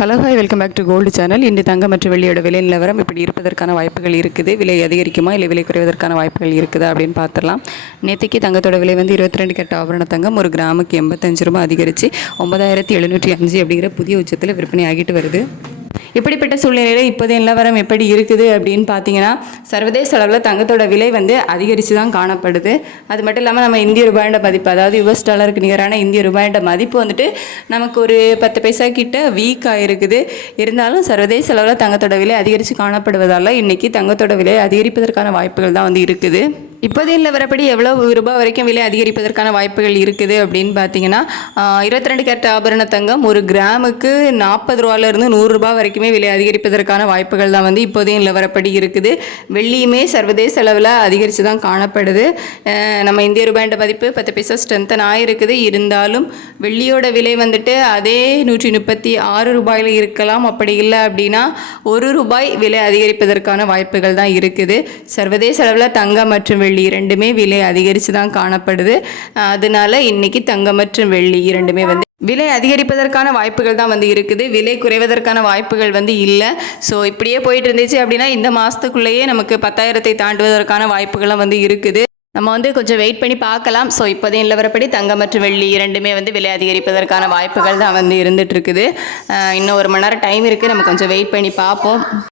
Hello hi welcome back to gold channel. இன்று தங்கம் மற்றும் வெள்ளியோட விலை நிலவரம் இப்படி இருப்பதற்கான வாய்ப்புகள் இருக்குது. விலை அதிகரிக்குமா இல்லை விலை குறைவதற்கான வாய்ப்புகள் இருக்குதா அப்படின்னு பார்த்துடலாம். நேற்றுக்கு தங்கத்தோட விலை வந்து இருபத்தி ரெண்டு கட்ட ஆபரண தங்கம் ஒரு கிராமுக்கு எண்பத்தஞ்சு ரூபாய் அதிகரித்து ஒன்பதாயிரத்தி எழுநூற்றி அஞ்சு அப்படிங்கிற புதிய உச்சத்தில் விற்பனை ஆகிட்டு வருது. இப்படிப்பட்ட சூழ்நிலையில் இப்போதைய நிலவரம் எப்படி இருக்குது அப்படின்னு பார்த்தீங்கன்னா சர்வதேச அளவில் தங்கத்தோட விலை வந்து அதிகரித்து தான் காணப்படுது. அது மட்டும் இல்லாமல் நம்ம இந்திய ரூபாயோட மதிப்பு அதாவது யுஎஸ் டாலருக்கு நிகரான இந்திய ரூபாயோட மதிப்பு வந்துட்டு நமக்கு ஒரு பத்து பைசா கிட்ட வீக் ஆகிருக்குது இருந்தாலும் சர்வதேச அளவில் தங்கத்தோட விலை அதிகரித்து காணப்படுவதால் இன்றைக்கி தங்கத்தோட விலை அதிகரிப்பதற்கான வாய்ப்புகள் தான் வந்து இருக்குது. இப்போதையில் வரப்படி எவ்வளோ ரூபாய் வரைக்கும் விலை அதிகரிப்பதற்கான வாய்ப்புகள் இருக்குது அப்படின்னு பார்த்தீங்கன்னா இருபத்தி ரெண்டு கேரட் ஆபரண தங்கம் ஒரு கிராமுக்கு நாற்பது ரூபாயிலிருந்து நூறுரூபா வரைக்குமே விலை அதிகரிப்பதற்கான வாய்ப்புகள் தான் வந்து இப்போதையும் நிலவரப்படி இருக்குது. வெள்ளியுமே சர்வதேச அளவில் அதிகரித்து தான் காணப்படுது. நம்ம இந்திய ரூபாயோட மதிப்பு பத்து பைசா ஸ்ட்ரென்த்தன் ஆகிருக்குது இருந்தாலும் வெள்ளியோட விலை வந்துட்டு அதே நூற்றி முப்பத்தி ஆறு ரூபாயில் இருக்கலாம். அப்படி இல்லை அப்படின்னா ஒரு ரூபாய் விலை அதிகரிப்பதற்கான வாய்ப்புகள் தான் இருக்குது. சர்வதேச அளவில் தங்கம் மற்றும் வெள்ளி இரண்டுமே விலை அதிகரித்து தான் காணப்படுது அதனால இன்னைக்கு தங்கம் மற்றும் வெள்ளி இரண்டுமே வந்து விலை அதிகரிப்பதற்கான வாய்ப்புகள் தான் வந்து இருக்குது. விலை குறைவதற்கான வாய்ப்புகள் வந்து இல்லை. ஸோ இப்படியே போயிட்டு இருந்துச்சு அப்படின்னா இந்த மாதத்துக்குள்ளேயே நமக்கு பத்தாயிரத்தை தாண்டுவதற்கான வாய்ப்புகளும் வந்து இருக்குது. நம்ம வந்து கொஞ்சம் வெயிட் பண்ணி பார்க்கலாம். ஸோ இப்போதையும் நிலவரப்படி தங்கம் மற்றும் வெள்ளி இரண்டுமே வந்து விலை அதிகரிப்பதற்கான வாய்ப்புகள் தான் வந்து இருந்துட்டு இருக்குது இன்னும் ஒரு மணி நேரம் டைம் இருக்குது நம்ம கொஞ்சம் வெயிட் பண்ணி பார்ப்போம்.